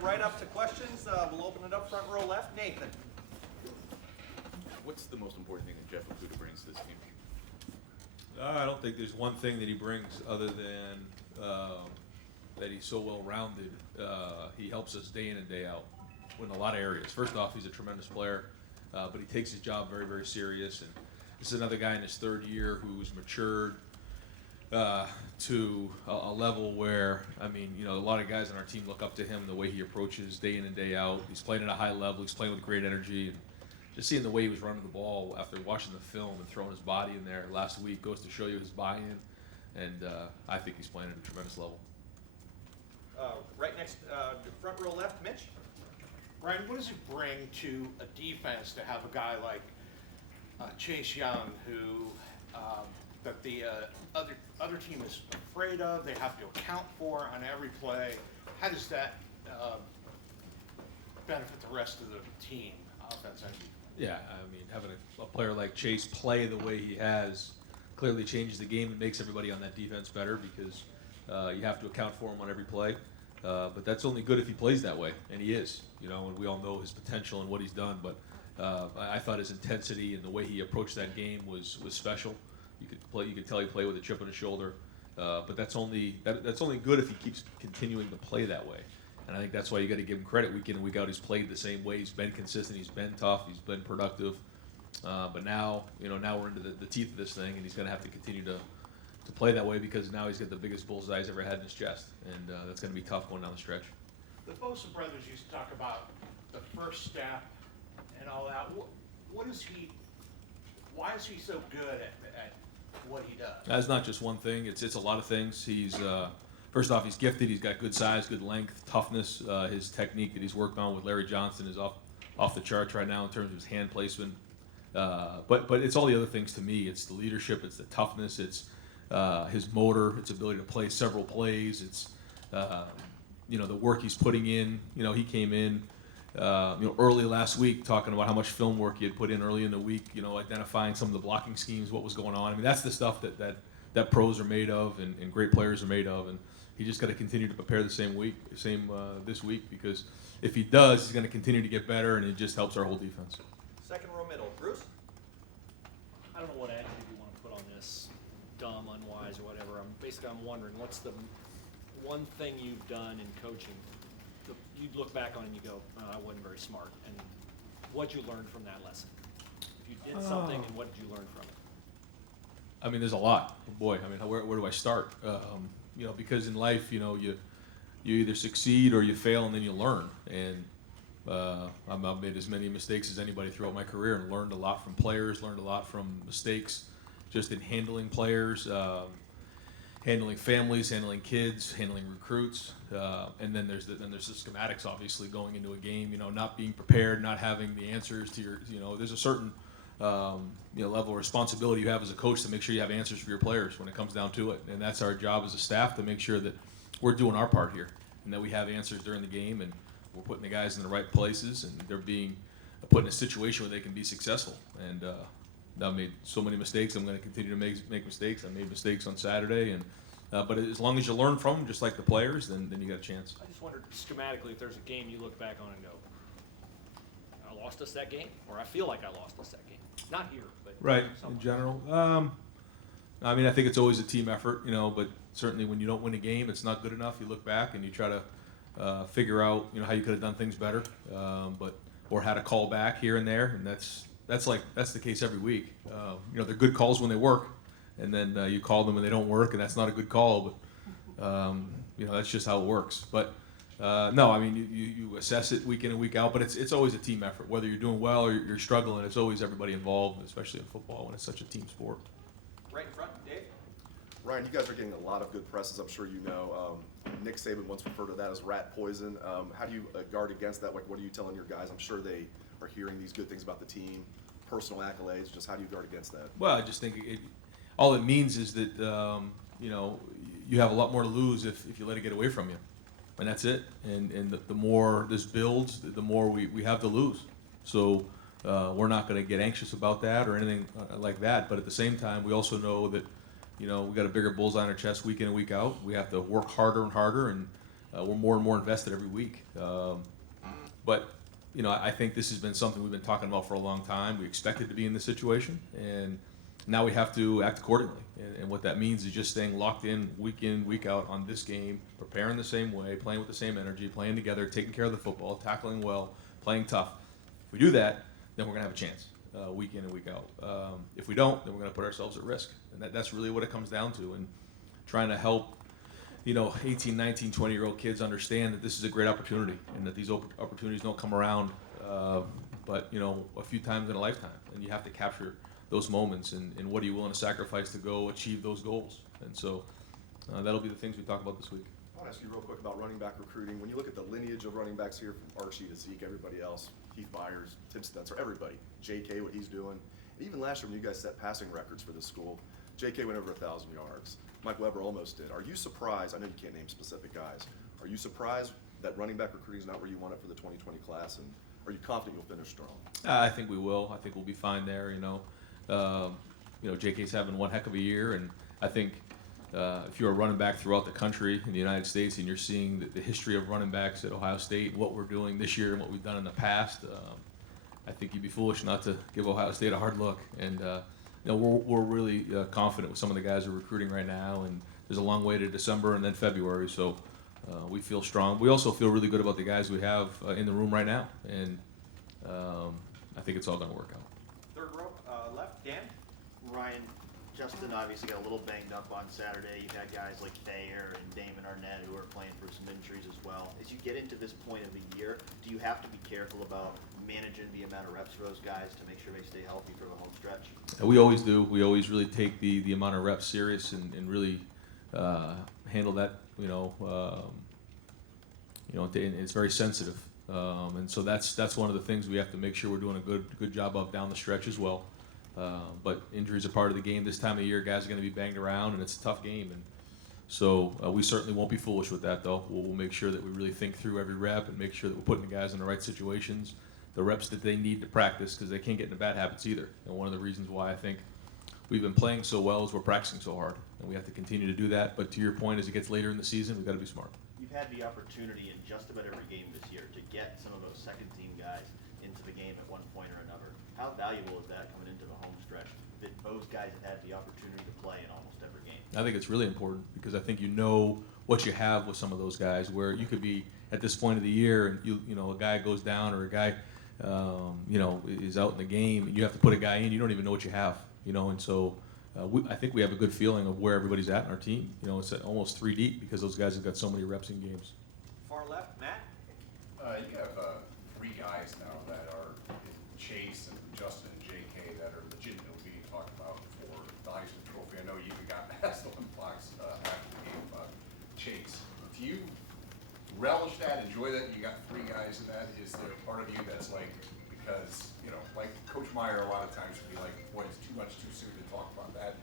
it right up to questions. We'll open it up front row left. Nathan. What's the most important thing that Jeff Okuda brings to this team? I don't think there's one thing that he brings other than that he's so well-rounded. He helps us day in and day out in a lot of areas. First off, he's a tremendous player, but he takes his job very, very serious. And this is another guy in his third year who's matured to a level where, I mean, you know, a lot of guys on our team look up to him, the way he approaches day in and day out. He's playing at a high level. He's playing with great energy. And just seeing the way he was running the ball after watching the film and throwing his body in there last week goes to show you his buy-in. And I think he's playing at a tremendous level. Right next, front row left, Mitch. Ryan, what does it bring to a defense to have a guy like Chase Young, who that the other team is afraid of, they have to account for on every play? How does that benefit the rest of the team, offense and defense? Yeah, I mean, having a player like Chase play the way he has clearly changes the game and makes everybody on that defense better because you have to account for him on every play. But that's only good if he plays that way, and he is. You know, and we all know his potential and what he's done. But I thought his intensity and the way he approached that game was special. You could tell he played with a chip on his shoulder. But that's only good if he keeps continuing to play that way. And I think that's why you got to give him credit. Week in and week out, he's played the same way. He's been consistent. He's been tough. He's been productive. But now, now we're into the teeth of this thing, and he's going to have to continue to play that way because now he's got the biggest bullseye he's ever had in his chest, and that's going to be tough going down the stretch. The Bosa brothers used to talk about the first step and all that. What is he? Why is he so good at what he does? That's not just one thing. It's a lot of things. He's first off, he's gifted. He's got good size, good length, toughness. His technique that he's worked on with Larry Johnson is off the charts right now in terms of his hand placement. But it's all the other things to me. It's the leadership. It's the toughness. It's his motor. It's ability to play several plays. It's the work he's putting in. He came in early last week talking about how much film work he had put in early in the week. Identifying some of the blocking schemes, what was going on. I mean, that's the stuff that pros are made of and great players are made of. And he just got to continue to prepare the same this week because if he does, he's going to continue to get better, and it just helps our whole defense. Second row middle, Bruce. I don't know what adjective you want to put on this, dumb, unwise, or whatever. I'm wondering, what's the one thing you've done in coaching? You'd look back on it and you go, I wasn't very smart. And what'd you learn from that lesson? If you did something, and what did you learn from it? I mean, there's a lot. Boy, I mean, where do I start? Because in life, you either succeed or you fail, and then you learn. And I've made as many mistakes as anybody throughout my career, and learned a lot from players, learned a lot from mistakes, just in handling players, handling families, handling kids, handling recruits, and then there's the schematics, obviously, going into a game. Not being prepared, not having the answers to your. There's a certain level of responsibility you have as a coach to make sure you have answers for your players when it comes down to it, and that's our job as a staff to make sure that we're doing our part here, and that we have answers during the game, and we're putting the guys in the right places, and they're being put in a situation where they can be successful. And I've made so many mistakes. I'm going to continue to make mistakes. I made mistakes on Saturday, and but as long as you learn from them, just like the players, then you got a chance. I just wondered, schematically, if there's a game you look back on and go, I lost us that game, or I feel like I lost us that game. Not here, but right somewhere. In general. I mean, I think it's always a team effort, but certainly when you don't win a game, it's not good enough. You look back and you try to figure out, how you could have done things better, or had a call back here and there, and that's the case every week. They're good calls when they work, and then you call them and they don't work, and that's not a good call. But that's just how it works. But no, I mean you assess it week in and week out, but it's always a team effort. Whether you're doing well or you're struggling, it's always everybody involved, especially in football when it's such a team sport. Right in front, Dave. Ryan, you guys are getting a lot of good presses, I'm sure you know. Nick Saban once referred to that as rat poison. How do you guard against that? Like, what are you telling your guys? I'm sure they are hearing these good things about the team, personal accolades. Just how do you guard against that? Well, I just think all it means is that you have a lot more to lose if you let it get away from you, and that's it. And the more this builds, the more we have to lose. So we're not going to get anxious about that or anything like that. But at the same time, we also know that we got a bigger bullseye on our chest week in and week out. We have to work harder and harder, and we're more and more invested every week. But you know, I think this has been something we've been talking about for a long time. We expected to be in this situation, and now we have to act accordingly. And what that means is just staying locked in, week out on this game, preparing the same way, playing with the same energy, playing together, taking care of the football, tackling well, playing tough. If we do that, then we're going to have a chance week in and week out. If we don't, then we're going to put ourselves at risk. And that's really what it comes down to. And trying to help, you know, 18, 19, 20-year-old kids understand that this is a great opportunity and that these opportunities don't come around, but, you know, a few times in a lifetime. And you have to capture those moments and what are you willing to sacrifice to go achieve those goals. And so that'll be the things we talk about this week. I want to ask you real quick about running back recruiting. When you look at the lineage of running backs here, from Archie to Zeke, everybody else, Heath Myers, Tim Spencer, everybody, JK, what he's doing. Even last year when you guys set passing records for this school, JK went over 1,000 yards. Mike Weber almost did. Are you surprised? I know you can't name specific guys. Are you surprised that running back recruiting is not where you want it for the 2020 class? And are you confident you'll finish strong? I think we will. I think we'll be fine there. JK's having one heck of a year, and I think if you're a running back throughout the country in the United States and you're seeing the history of running backs at Ohio State, what we're doing this year and what we've done in the past, I think you'd be foolish not to give Ohio State a hard look. And we're really confident with some of the guys we're recruiting right now, and there's a long way to December and then February, so we feel strong. We also feel really good about the guys we have in the room right now, and I think it's all going to work out. Third row, left, Dan? Ryan, Justin obviously got a little banged up on Saturday. You've had guys like Thayer and Damon Arnett who are playing through some injuries as well. As you get into this point of the year, do you have to be careful about managing the amount of reps for those guys to make sure they stay healthy for the home stretch? We always do. We always really take the amount of reps serious and really handle that. It's very sensitive, and so that's one of the things we have to make sure we're doing a good job of down the stretch as well. But injuries are part of the game this time of year. Guys are going to be banged around, and it's a tough game. And so we certainly won't be foolish with that, though. We'll make sure that we really think through every rep and make sure that we're putting the guys in the right situations, the reps that they need to practice, because they can't get into bad habits either. And one of the reasons why I think we've been playing so well is we're practicing so hard, and we have to continue to do that. But to your point, as it gets later in the season, we've got to be smart. You've had the opportunity in just about every game this year to get some of those second-team guys into the game at one point or another. How valuable is that coming into the home stretch, that those guys have had the opportunity to play in almost every game? I think it's really important because I think you know what you have with some of those guys, where you could be at this point of the year and a guy goes down or a guy is out in the game and you have to put a guy in, you don't even know what you have, and so I think we have a good feeling of where everybody's at in our team. It's almost 3 deep because those guys have got so many reps in games. Far left, Matt? You have 3 guys now that are Chase and Justin and JK that are legitimately being talked about for the Heisman Trophy. I know you even got asked on Fox after the game about Chase. Do you relish that, enjoy that? You got 3 guys in that. Is there a part of you that's like, because, like Coach Meyer a lot of times would be like, boy, it's too much too soon to talk about that.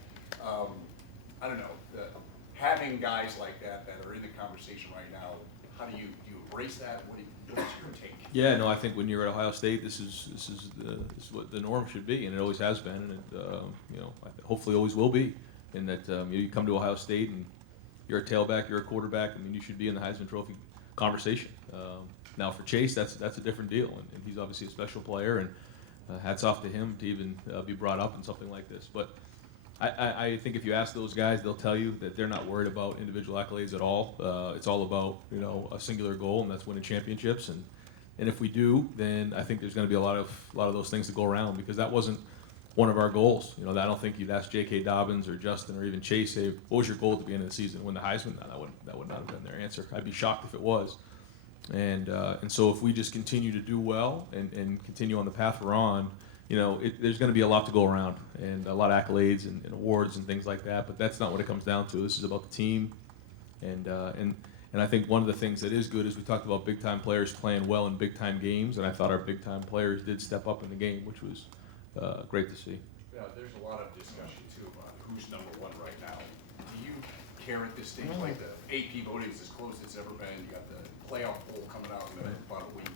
I don't know, having guys like that are in the conversation right now, how do you embrace that? What's your take? Yeah, no, I think when you're at Ohio State, this is what the norm should be, and it always has been, and it, hopefully always will be. And that you come to Ohio State and you're a tailback, you're a quarterback. I mean, you should be in the Heisman Trophy conversation. Now for Chase, that's a different deal, and he's obviously a special player, and hats off to him to even be brought up in something like this. But I think if you ask those guys, they'll tell you that they're not worried about individual accolades at all. It's all about a singular goal, and that's winning championships. And if we do, then I think there's going to be a lot of those things to go around, because that wasn't one of our goals. I don't think you'd ask J.K. Dobbins or Justin or even Chase, say, what was your goal at the beginning of the season? Win the Heisman? No, that would not have been their answer. I'd be shocked if it was. And so if we just continue to do well and continue on the path we're on, there's going to be a lot to go around and a lot of accolades and awards and things like that. But that's not what it comes down to. This is about the team, and I think one of the things that is good is we talked about big time players playing well in big time games, and I thought our big time players did step up in the game, which was great to see. Yeah, there's a lot of discussion too about who's number 1 right now. Do you care at this stage? Like the AP voting is as close as it's ever been. You got the playoff poll coming out in about a week.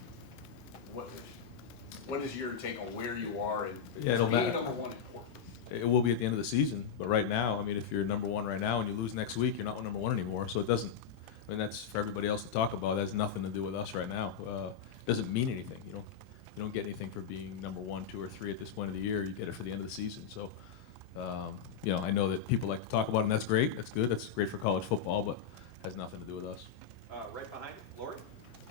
What is your take on where you are and it'll being matter. number 1 important? It will be at the end of the season, but right now, I mean, if you're number 1 right now and you lose next week, you're not number 1 anymore. So it doesn't. mean, that's for everybody else to talk about. That has nothing to do with us right now. Doesn't mean anything. You don't get anything for being number 1, 2, or 3 at this point of the year. You get it for the end of the season. So, I know that people like to talk about it, and that's great. That's good. That's great for college football, but has nothing to do with us. Right behind Lori.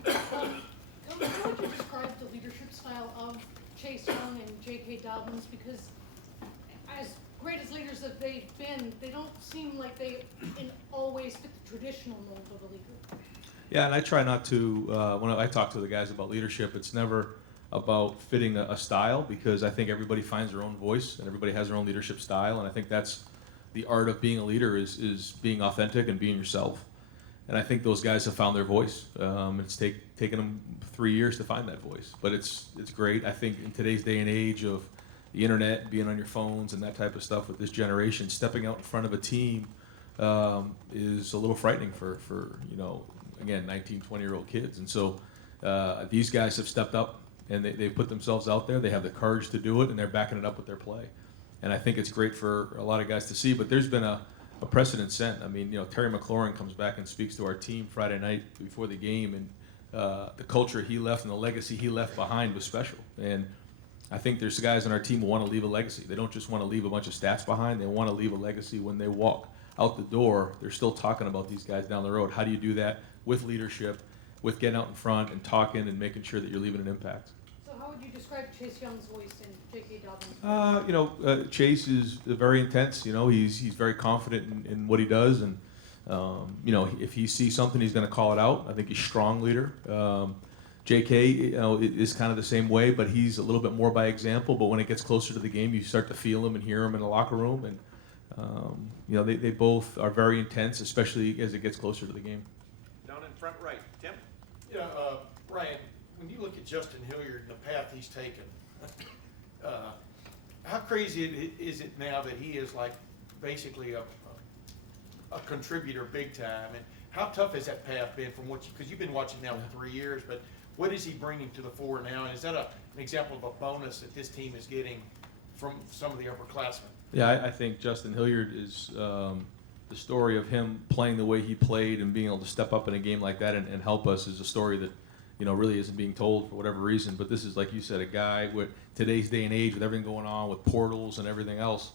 How would you describe the leadership style of Chase Young and J.K. Dobbins? Because as great as leaders that they've been, they don't seem like they always fit the traditional mold of a leader. Yeah, and I try not to, when I talk to the guys about leadership, it's never about fitting a style, because I think everybody finds their own voice and everybody has their own leadership style, and I think that's the art of being a leader is being authentic and being yourself. And I think those guys have found their voice. It's taken them 3 years to find that voice, but it's great. I think in today's day and age of the internet, being on your phones and that type of stuff with this generation, stepping out in front of a team is a little frightening for again, 19, 20-year-old kids. And so these guys have stepped up and they put themselves out there. They have the courage to do it, and they're backing it up with their play. And I think it's great for a lot of guys to see, but there's been a precedent set. I mean, Terry McLaurin comes back and speaks to our team Friday night before the game, and the culture he left and the legacy he left behind was special. And I think there's guys on our team who want to leave a legacy. They don't just want to leave a bunch of stats behind. They want to leave a legacy when they walk out the door. They're still talking about these guys down the road. How do you do that with leadership, with getting out in front and talking and making sure that you're leaving an impact? So how would you describe Chase Young's voice and J.K. Dobbins' Chase is very intense. He's very confident in what he does, and if he sees something, he's going to call it out. I think he's a strong leader. J.K. is kind of the same way, but he's a little bit more by example. But when it gets closer to the game, you start to feel him and hear him in the locker room, and they both are very intense, especially as it gets closer to the game. Down in front right, Tim. Yeah, Ryan, when you look at Justin Hilliard and the path he's taken, how crazy is it now that he is like basically a contributor big time? And how tough has that path been from what because you've been watching now for 3 years, but what is he bringing to the fore now? And is that an example of a bonus that this team is getting from some of the upperclassmen? Yeah, I think Justin Hilliard is the story of him playing the way he played and being able to step up in a game like that and help us is a story that really isn't being told for whatever reason. But this is, like you said, a guy with today's day and age, with everything going on with portals and everything else,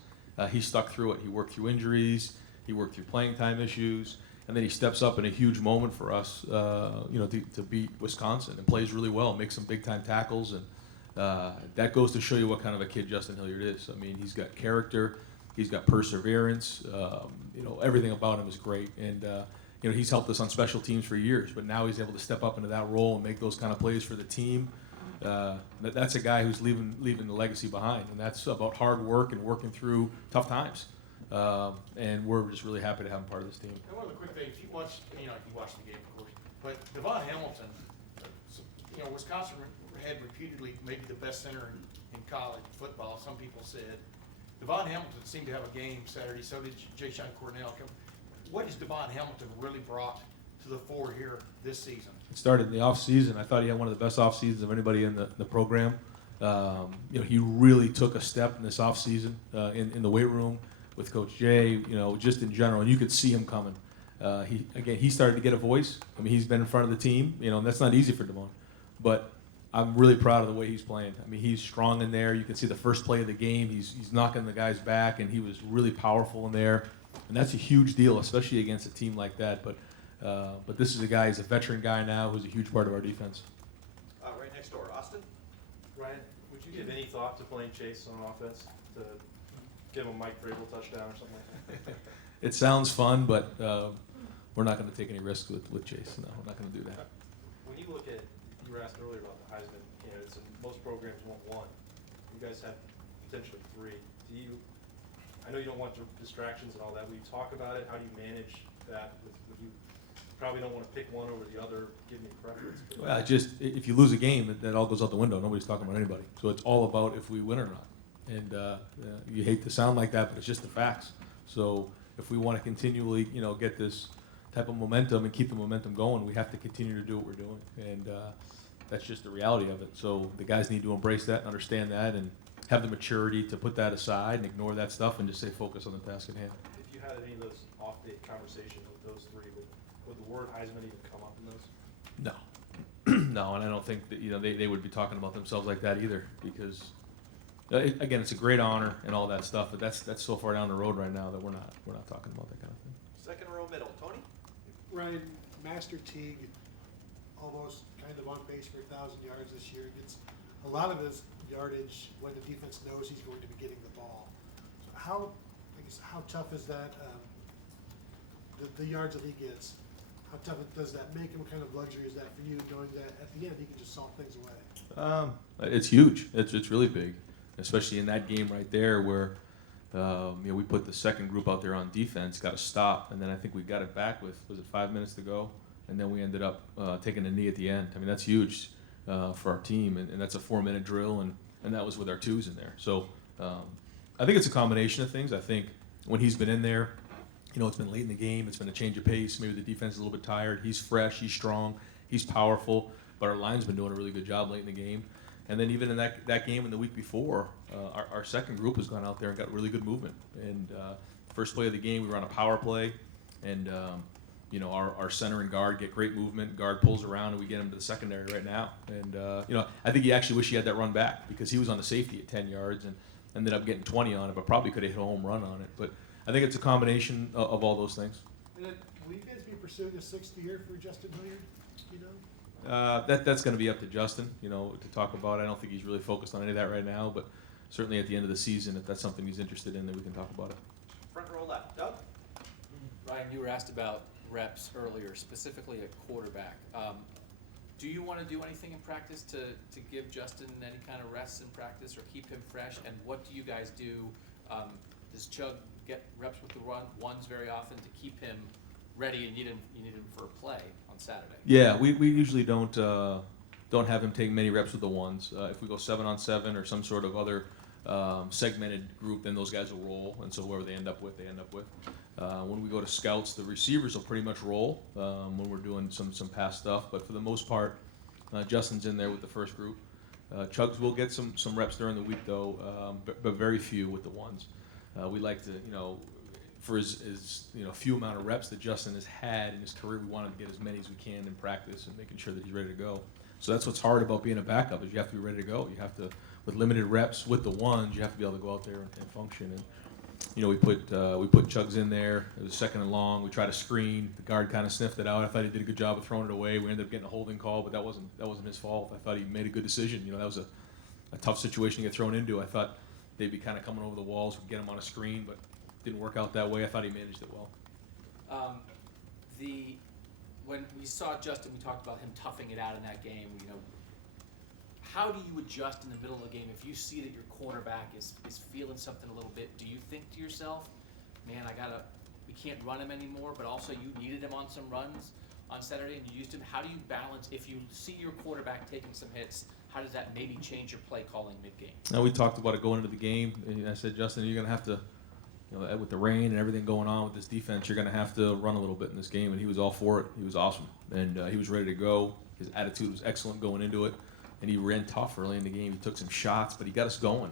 he stuck through it. He worked through injuries, he worked through playing time issues, and then he steps up in a huge moment for us, to beat Wisconsin, and plays really well, makes some big time tackles, and that goes to show you what kind of a kid Justin Hilliard is. I mean, he's got character, he's got perseverance, everything about him is great, and he's helped us on special teams for years, but now he's able to step up into that role and make those kind of plays for the team. That's a guy who's leaving the legacy behind, and that's about hard work and working through tough times. And we're just really happy to have him part of this team. And one of the quick things, you watched the game, of course, but Devon Hamilton, Wisconsin had reputedly maybe the best center in college football, some people said. Devon Hamilton seemed to have a game Saturday, so did Jay-Sean Cornell. What has Devon Hamilton really brought to the fore here this season? It started in the offseason. I thought he had one of the best off seasons of anybody in the program. He really took a step in this offseason in the weight room with Coach Jay, just in general, and you could see him coming. He started to get a voice. I mean, he's been in front of the team, and that's not easy for Devon. But I'm really proud of the way he's playing. I mean, he's strong in there. You can see the first play of the game, he's knocking the guys back, and he was really powerful in there. And that's a huge deal, especially against a team like that. But this is a guy, he's a veteran guy now, who's a huge part of our defense. Right next door, Austin. Ryan, would you give any thought to playing Chase on offense to give him a Mike Vrabel touchdown or something like that? It sounds fun, but we're not going to take any risks with Chase. No, we're not going to do that. When you look at, you were asked earlier about the Heisman candidates, and most programs want one. You guys have potentially three. I know you don't want distractions and all that. Will you talk about it? How do you manage that? You probably don't want to pick one over the other, give me preference. Well, if you lose a game, that all goes out the window. Nobody's talking about anybody. So it's all about if we win or not. And you hate to sound like that, but it's just the facts. So if we want to continually, get this type of momentum and keep the momentum going, we have to continue to do what we're doing. And that's just the reality of it. So the guys need to embrace that and understand that and have the maturity to put that aside and ignore that stuff and just stay focused on the task at hand. If you had any of those off-date conversations with those three, would the word Heisman even come up in those? No. No, and I don't think that, they would be talking about themselves like that either, because, again, it's a great honor and all that stuff, but that's so far down the road right now that we're not talking about that kind of thing. Second row middle, Tony? Ryan, Master Teague, almost kind of on pace for 1,000 yards this year. Gets a lot of his yardage when the defense knows he's going to be getting the ball. So how tough is that? The yards that he gets, how tough does that make him? What kind of luxury is that for you, knowing that at the end he can just solve things away? It's huge. It's really big, especially in that game right there where we put the second group out there on defense, got to stop, and then I think we got it back with, was it 5 minutes to go? And then we ended up taking a knee at the end. I mean, that's huge for our team, and that's a 4-minute drill, and that was with our twos in there. So I think it's a combination of things. I think when he's been in there, it's been late in the game, it's been a change of pace, maybe the defense is a little bit tired. He's fresh, he's strong, he's powerful, but our line's been doing a really good job late in the game. And then even in that game in the week before, our second group has gone out there and got really good movement. And first play of the game, we were on a power play, and our center and guard get great movement. Guard pulls around, and we get him to the secondary right now. And I think he actually wished he had that run back, because he was on the safety at 10 yards and ended up getting 20 on it, but probably could have hit a home run on it. But I think it's a combination of all those things. And then, will you guys be pursuing a 6th year for Justin Hilliard? That's going to be up to Justin, to talk about. I don't think he's really focused on any of that right now, but certainly at the end of the season, if that's something he's interested in, then we can talk about it. Front row left, Doug? Ryan, you were asked about reps earlier, specifically at quarterback. Do you want to do anything in practice to give Justin any kind of rest in practice or keep him fresh? And what do you guys do? Does Chug get reps with the ones very often to keep him ready? You need him for a play on Saturday. Yeah, we usually don't have him take many reps with the ones. If we go 7-on-7 or some sort of other segmented group, then those guys will roll, and so whoever they end up with, they end up with. When we go to scouts, the receivers will pretty much roll when we're doing some pass stuff, but for the most part, Justin's in there with the first group. Chugs will get some reps during the week though, but very few with the ones. We like to, for his few amount of reps that Justin has had in his career, we want him to get as many as we can in practice and making sure that he's ready to go. So that's what's hard about being a backup, is you have to be ready to go. You have to, with limited reps with the ones, you have to be able to go out there and function. And we put Chugs in there. It was 2nd and long. We tried to screen. The guard kind of sniffed it out. I thought he did a good job of throwing it away. We ended up getting a holding call, but that wasn't his fault. I thought he made a good decision. That was a tough situation to get thrown into. I thought they'd be kind of coming over the walls, we'd get him on a screen, but didn't work out that way. I thought he managed it well. When we saw Justin, we talked about him toughing it out in that game. How do you adjust in the middle of the game if you see that your quarterback is feeling something a little bit? Do you think to yourself, man, we can't run him anymore, but also you needed him on some runs on Saturday and you used him? How do you balance, if you see your quarterback taking some hits, how does that maybe change your play calling mid-game? Now, we talked about it going into the game, and I said, Justin, you're going to have to, with the rain and everything going on with this defense, you're going to have to run a little bit in this game, and he was all for it. He was awesome, and he was ready to go. His attitude was excellent going into it, and he ran tough early in the game. He took some shots, but he got us going,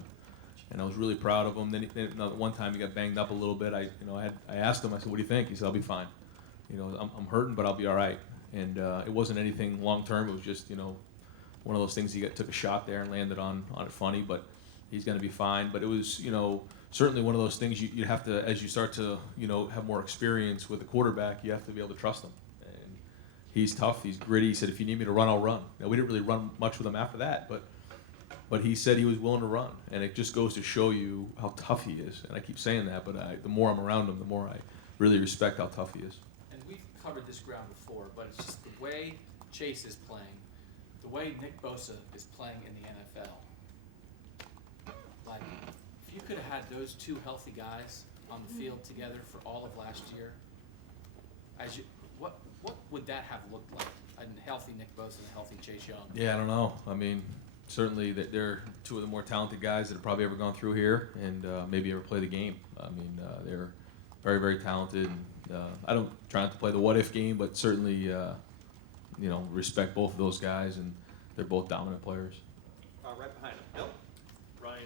and I was really proud of him. Then one time he got banged up a little bit. I asked him, I said, what do you think? He said, I'll be fine. I'm hurting, but I'll be all right. And it wasn't anything long term. It was just, one of those things. He took a shot there and landed on it funny, but he's going to be fine. But it was, certainly one of those things you have to, as you start to, have more experience with the quarterback, you have to be able to trust him. And he's tough. He's gritty. He said, if you need me to run, I'll run. Now, we didn't really run much with him after that, but he said he was willing to run. And it just goes to show you how tough he is. And I keep saying that, but the more I'm around him, the more I really respect how tough he is. And we've covered this ground before, but it's just the way Chase is playing, the way Nick Bosa is playing in the NFL. Like, if you could have had those two healthy guys on the field together for all of last year, what would that have looked like? A healthy Nick Bosa and a healthy Chase Young. Yeah, I don't know. I mean, certainly they're two of the more talented guys that have probably ever gone through here and maybe ever play the game. I mean, they're very, very talented. And, I don't try not to play the what-if game, but certainly, respect both of those guys, and they're both dominant players. Right behind him. Bill? Ryan,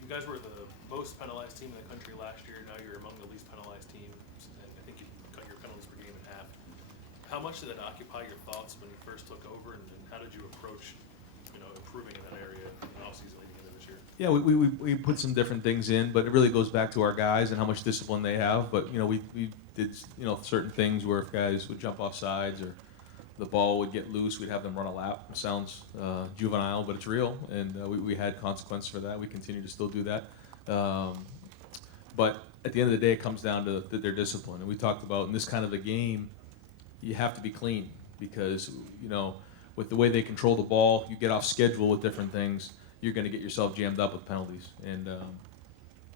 you guys were the most penalized team in the country last year. Now you're among the least penalized teams, and I think you cut your penalties per game in half. How much did it occupy your thoughts when you first took over, and how did you approach, improving in that area in the offseason leading into this year? Yeah, we put some different things in, but it really goes back to our guys and how much discipline they have. But we did certain things where if guys would jump off sides or the ball would get loose, we'd have them run a lap. It sounds juvenile, but it's real, and we had consequences for that. We continue to still do that. But at the end of the day, it comes down to their discipline. And we talked about in this kind of a game, you have to be clean because with the way they control the ball, you get off schedule with different things, you're going to get yourself jammed up with penalties. And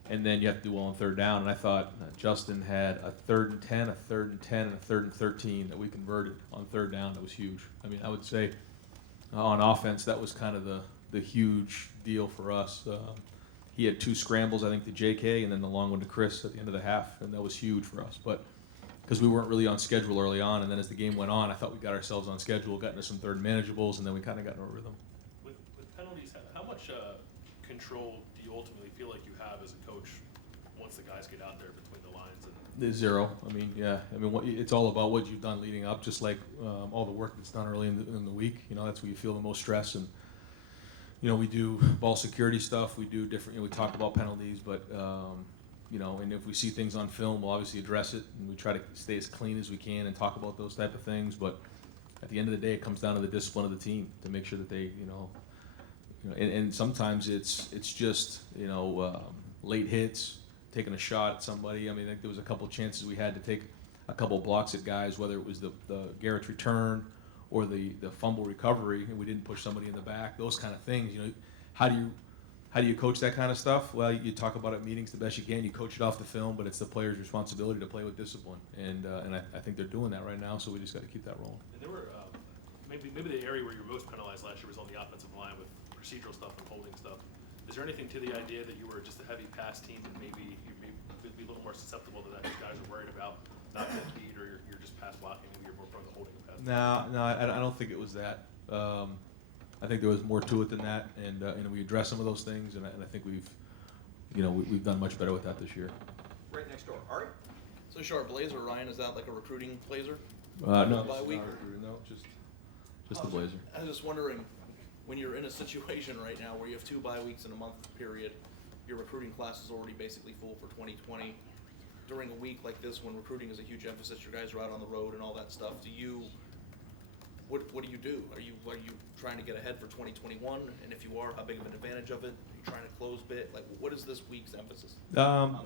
then you have to do well on third down. And I thought Justin had a 3rd and 10, a 3rd and 10, and a 3rd and 13 that we converted on third down. That was huge. I mean, I would say on offense, that was kind of the huge deal for us. He had 2 scrambles, I think, to JK, and then the long one to Chris at the end of the half, and that was huge for us. But because we weren't really on schedule early on, and then as the game went on, I thought we got ourselves on schedule, got into some third manageables, and then we kind of got in a rhythm. With penalties, how much control do you ultimately feel like you have as a coach once the guys get out there between the lines? There's 0. I mean, yeah. I mean, it's all about what you've done leading up, just like all the work that's done early in the week. That's where you feel the most stress. And, we do ball security stuff. We do different, we talk about penalties, but, and if we see things on film, we'll obviously address it. And we try to stay as clean as we can and talk about those type of things. But at the end of the day, it comes down to the discipline of the team to make sure that they, and sometimes it's just, late hits, taking a shot at somebody. I mean, I think there was a couple chances we had to take a couple blocks at guys, whether it was the Garrett's return or the fumble recovery, and we didn't push somebody in the back. Those kind of things. How do you coach that kind of stuff? Well, you talk about it at meetings the best you can. You coach it off the film, but it's the player's responsibility to play with discipline, and I think they're doing that right now. So we just got to keep that rolling. And there were maybe the area where you were most penalized last year was on the offensive line with procedural stuff and holding stuff. Is there anything to the idea that you were just a heavy pass team and maybe you'd be a little more susceptible to that? These guys are worried about not getting beat, or you're just pass blocking, and you're more prone to holding a pass. No, I don't think it was that. I think there was more to it than that, and we addressed some of those things, and I think we've done much better with that this year. Right next door. Ari? So sure, Blazer Ryan, is that like a recruiting Blazer? No, By week? no, just the Blazer. I was just wondering, when you're in a situation right now where you have 2 bye weeks in a month period, your recruiting class is already basically full for 2020. During a week like this, when recruiting is a huge emphasis, your guys are out on the road and all that stuff. What do you do? Are you trying to get ahead for 2021? And if you are, how big of an advantage of it? Are you trying to close bit? Like, what is this week's emphasis?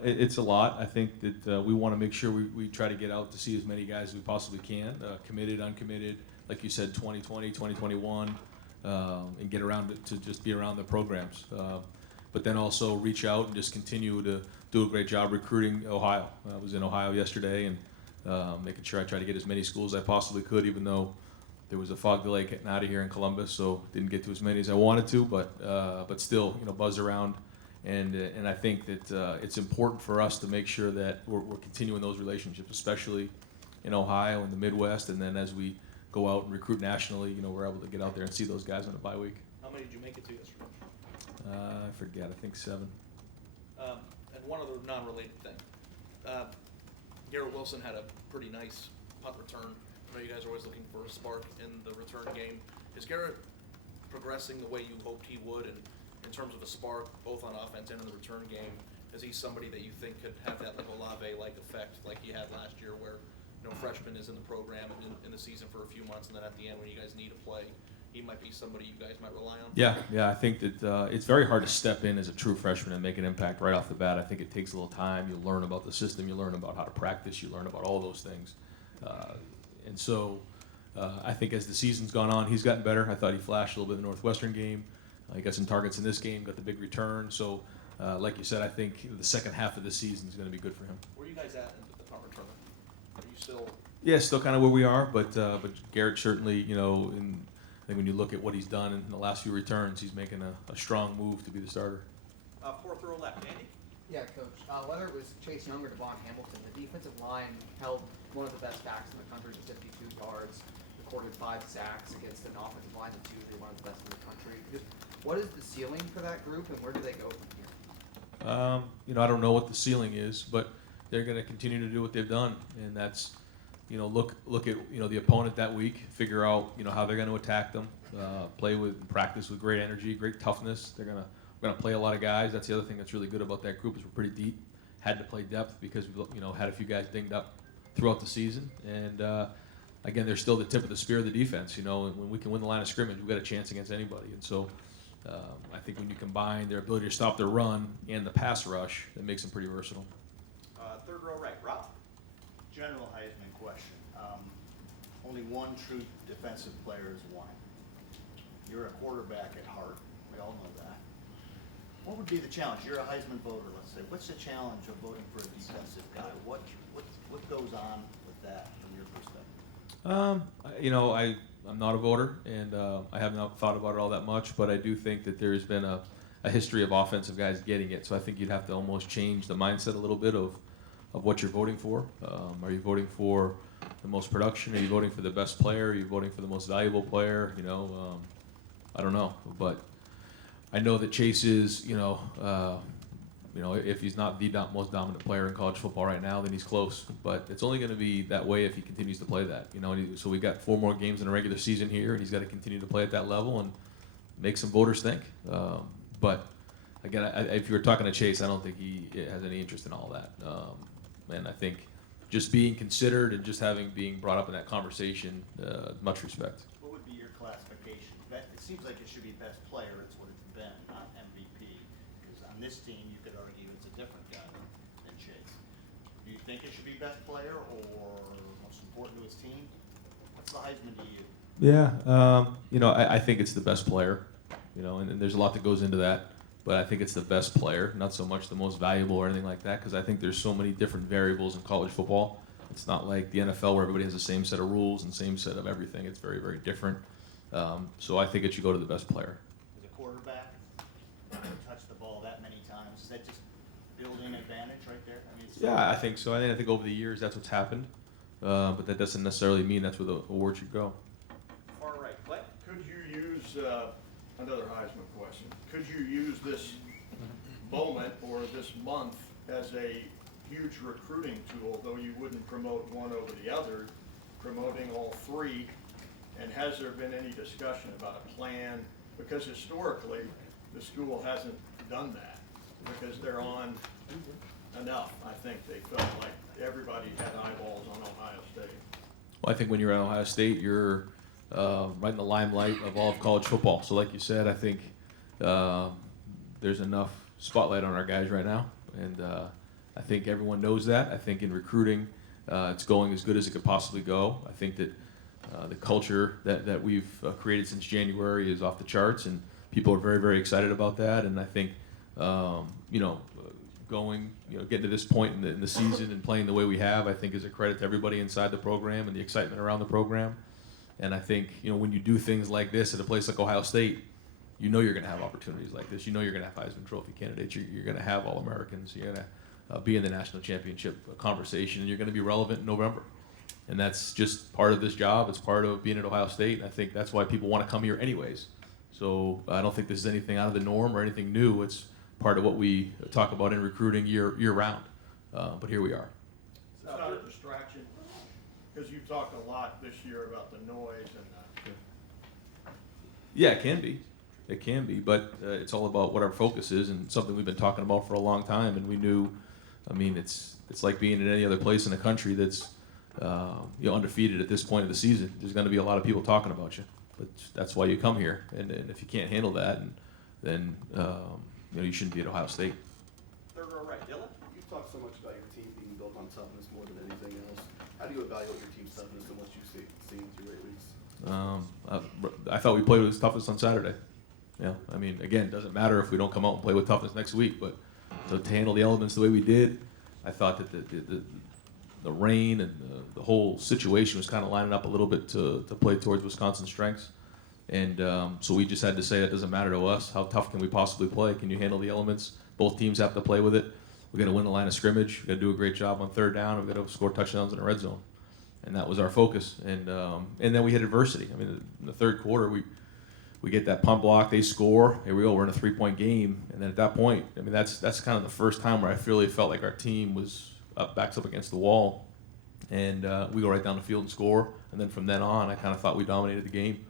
It's a lot. I think that we want to make sure we try to get out to see as many guys as we possibly can, committed, uncommitted, like you said, 2020, 2021, and get around to just be around the programs. But then also reach out and just continue to do a great job recruiting Ohio. I was in Ohio yesterday and making sure I tried to get as many schools as I possibly could, even though there was a fog delay getting out of here in Columbus, so didn't get to as many as I wanted to, but still, buzz around. And I think that it's important for us to make sure that we're continuing those relationships, especially in Ohio and the Midwest, and then as we go out and recruit nationally, we're able to get out there and see those guys on a bye week. How many did you make it to yesterday? I forget, I think 7. And one other non-related thing. Garrett Wilson had a pretty nice punt return. I know you guys are always looking for a spark in the return game. Is Garrett progressing the way you hoped he would, and in terms of a spark, both on offense and in the return game? Is he somebody that you think could have that like Olave-like effect like he had last year, where freshman is in the program and in the season for a few months, and then at the end when you guys need a play, he might be somebody you guys might rely on? Yeah, I think that it's very hard to step in as a true freshman and make an impact right off the bat. I think it takes a little time. You learn about the system, you learn about how to practice, you learn about all those things. And so I think as the season's gone on, he's gotten better. I thought he flashed a little bit in the Northwestern game. He got some targets in this game, got the big return. So like you said, I think the second half of the season is going to be good for him. Where are you guys at in the punt return? Are you still? Yeah, still kind of where we are, but Garrett certainly, I think when you look at what he's done in the last few returns, he's making a strong move to be the starter. 4th row left. Andy? Yeah, Coach. Whether it was Chase Young or Devon Hamilton, the defensive line held one of the best backs in the country to 52 yards, recorded 5 sacks against an offensive line that's usually one of the best in the country. Just what is the ceiling for that group, and where do they go from here? I don't know what the ceiling is, but they're going to continue to do what they've done, and that's look at the opponent that week, figure out how they're going to attack them, practice with great energy, great toughness. We're gonna play a lot of guys. That's the other thing that's really good about that group is we're pretty deep. Had to play depth because we had a few guys dinged up throughout the season, and again, they're still the tip of the spear of the defense. And when we can win the line of scrimmage, we've got a chance against anybody. And so I think when you combine their ability to stop their run and the pass rush, it makes them pretty versatile. Third row right, Rob. General Heisman question. Only one true defensive player is one. You're a quarterback at heart. We all know that. What would be the challenge? You're a Heisman voter, let's say. What's the challenge of voting for a defensive guy? What goes on with that from your perspective? I'm not a voter, and I have not thought about it all that much, but I do think that there's been a history of offensive guys getting it. So I think you'd have to almost change the mindset a little bit of what you're voting for. Are you voting for the most production? Are you voting for the best player? Are you voting for the most valuable player? I don't know, but I know that Chase is, if he's not the most dominant player in college football right now, then he's close. But it's only going to be that way if he continues to play that. So we've got 4 more games in a regular season here, and he's got to continue to play at that level and make some voters think. But again, if you were talking to Chase, I don't think he has any interest in all that. And I think just being considered and just being brought up in that conversation, much respect. What would be your classification? It seems like it should be best player. It's what it's been, not MVP. Because on this team, you could argue it's a different guy than Chase. Do you think it should be best player or most important to his team? What's the Heisman to you? Yeah, I think it's the best player, and there's a lot that goes into that. But I think it's the best player, not so much the most valuable or anything like that, because I think there's so many different variables in college football. It's not like the NFL where everybody has the same set of rules and same set of everything. It's very, very different. So I think it should go to the best player. As a quarterback, touch the ball that many times, is that just building advantage right there? Yeah, I think so. I think over the years that's what's happened, but that doesn't necessarily mean that's where the award should go. Far right, Clay. Could you use another Heisman question? Could you use this moment or this month as a huge recruiting tool, though you wouldn't promote one over the other, promoting all 3? And has there been any discussion about a plan? Because historically, the school hasn't done that because they're on enough. I think they felt like everybody had eyeballs on Ohio State. Well, I think when you're at Ohio State, you're right in the limelight of all of college football. So like you said, I think there's enough spotlight on our guys right now, and I think everyone knows that. I think in recruiting, it's going as good as it could possibly go. I think that the culture that we've created since January is off the charts, and people are very, very excited about that. And I think, getting to this point in the season and playing the way we have, I think is a credit to everybody inside the program and the excitement around the program. And I think, when you do things like this at a place like Ohio State, you're going to have opportunities like this. You're going to have Heisman Trophy candidates. You're going to have All-Americans. You're going to be in the national championship conversation, and you're going to be relevant in November. And that's just part of this job. It's part of being at Ohio State. And I think that's why people want to come here anyways. So I don't think this is anything out of the norm or anything new. It's part of what we talk about in recruiting year round. But here we are. It's not a distraction, because you've talked a lot this year about the noise and Yeah, it can be. It can be, but it's all about what our focus is, and something we've been talking about for a long time. And we knew, it's like being in any other place in the country that's undefeated at this point of the season. There's going to be a lot of people talking about you, but that's why you come here. And if you can't handle that, then you shouldn't be at Ohio State. Third row right, Dylan. You've talked so much about your team being built on toughness more than anything else. How do you evaluate your team's toughness and what you've seen through 8 weeks? I thought we played with toughness on Saturday. Again, it doesn't matter if we don't come out and play with toughness next week, but to handle the elements the way we did, I thought that the rain and the whole situation was kind of lining up a little bit to play towards Wisconsin's strengths. And so we just had to say it doesn't matter to us. How tough can we possibly play? Can you handle the elements? Both teams have to play with it. We're going to win the line of scrimmage. We're going to do a great job on third down. We're going to score touchdowns in the red zone. And that was our focus. And then we hit adversity. In the third quarter, we get that punt block. They score. Here we go. We're in a 3-point game. And then at that point, that's kind of the first time where I really felt like our team was backs up against the wall. and we go right down the field and score. And then from then on, I kind of thought we dominated the game.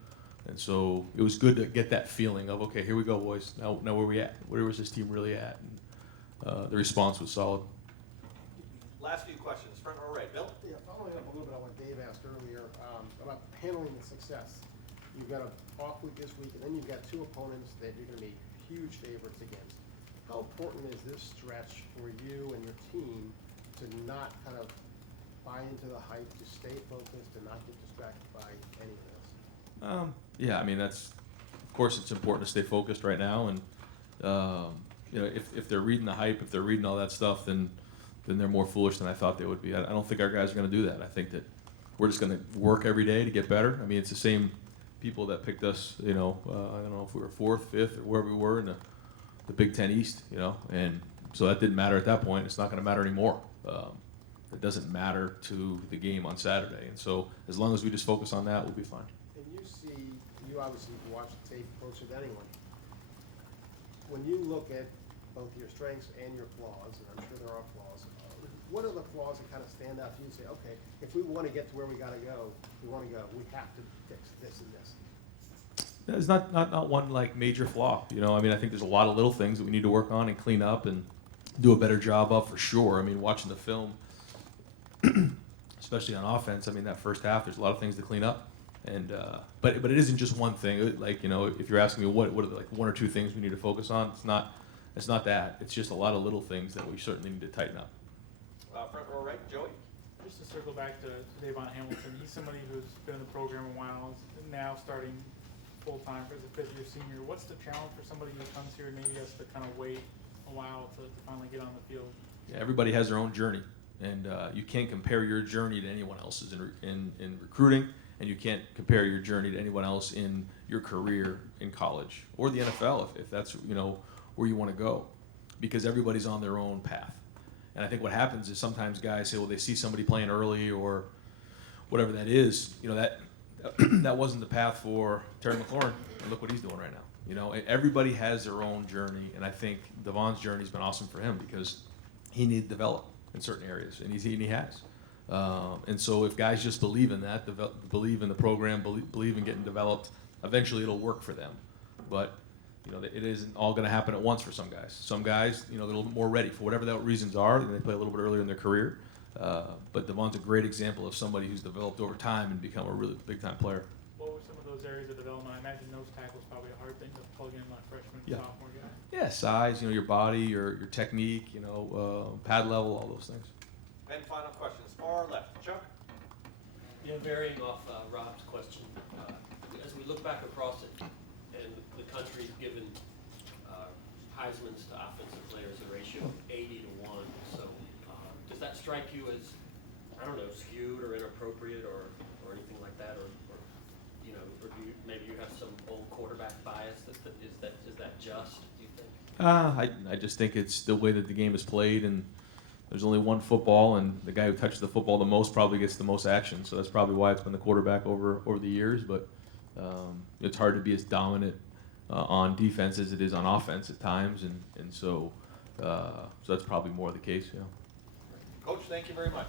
And so it was good to get that feeling of, okay, here we go, boys. Now where we at? Where was this team really at? And the response was solid. Last few questions, front row right, Bill? Yeah, following up a little bit on what Dave asked earlier, about handling the success. You've got an off week this week, and then you've got two opponents that you're gonna be huge favorites against. How important is this stretch for you and your team to not kind of buy into the hype, to stay focused, and not get distracted by any of this? Yeah, I mean, of course it's important to stay focused right now. And, if they're reading the hype, if they're reading all that stuff, then they're more foolish than I thought they would be. I don't think our guys are going to do that. I think that we're just going to work every day to get better. I mean, it's the same people that picked us, I don't know if we were 4th, 5th, or where we were in the Big Ten East, and so that didn't matter at that point. It's not going to matter anymore. It doesn't matter to the game on Saturday. And so as long as we just focus on that, we'll be fine. And you obviously watch the tape closer than anyone. When you look at both your strengths and your flaws, and I'm sure there are flaws, what are the flaws that kind of stand out to you and say, okay, if we want to get to where we got to go, we have to fix this and this? There's not one like major flaw. I mean, I think there's a lot of little things that we need to work on and clean up and do a better job of for sure. I mean, watching the film, especially on offense, I mean, that first half, there's a lot of things to clean up. And but it isn't just one thing. If you're asking me what are the, one or two things we need to focus on, it's not that. It's just a lot of little things that we certainly need to tighten up. Front row right, Joey? Just to circle back to Davon Hamilton, he's somebody who's been in the program a while, now starting full-time as a fifth-year senior. What's the challenge for somebody who comes here and maybe has to kind of wait a while to finally get on the field? Yeah, everybody has their own journey, and you can't compare your journey to anyone else's in recruiting, and you can't compare your journey to anyone else in your career in college or the NFL if that's where you want to go, because everybody's on their own path. And I think what happens is sometimes guys say, well, they see somebody playing early or whatever that is, that wasn't the path for Terry McLaurin, and look what he's doing right now. Everybody has their own journey, and I think Devon's journey has been awesome for him because he needed to develop in certain areas, and he has. And so if guys just believe in that, believe in the program, believe in getting developed, eventually it'll work for them. But it isn't all going to happen at once for some guys. Some guys, they're a little bit more ready for whatever the reasons are. They play a little bit earlier in their career. But Devon's a great example of somebody who's developed over time and become a really big-time player. What were some of those areas of development? I imagine nose tackle is probably a hard thing to plug in my freshman, sophomore guy. Yeah, size, your body, your technique, pad level, all those things. And final questions, far left, Chuck? Yeah, varying off Rob's question, as we look back across it, and the country's given Heisman's to offensive players a ratio of 80 to 1. So does that strike you as, I don't know, skewed or inappropriate or anything like that, or do you maybe you have some old quarterback bias? Is that just? Do you think? I just think it's the way that the game is played, and there's only one football, and the guy who touches the football the most probably gets the most action. So that's probably why it's been the quarterback over the years. But it's hard to be as dominant on defense as it is on offense at times, and so that's probably more the case. Coach, thank you very much.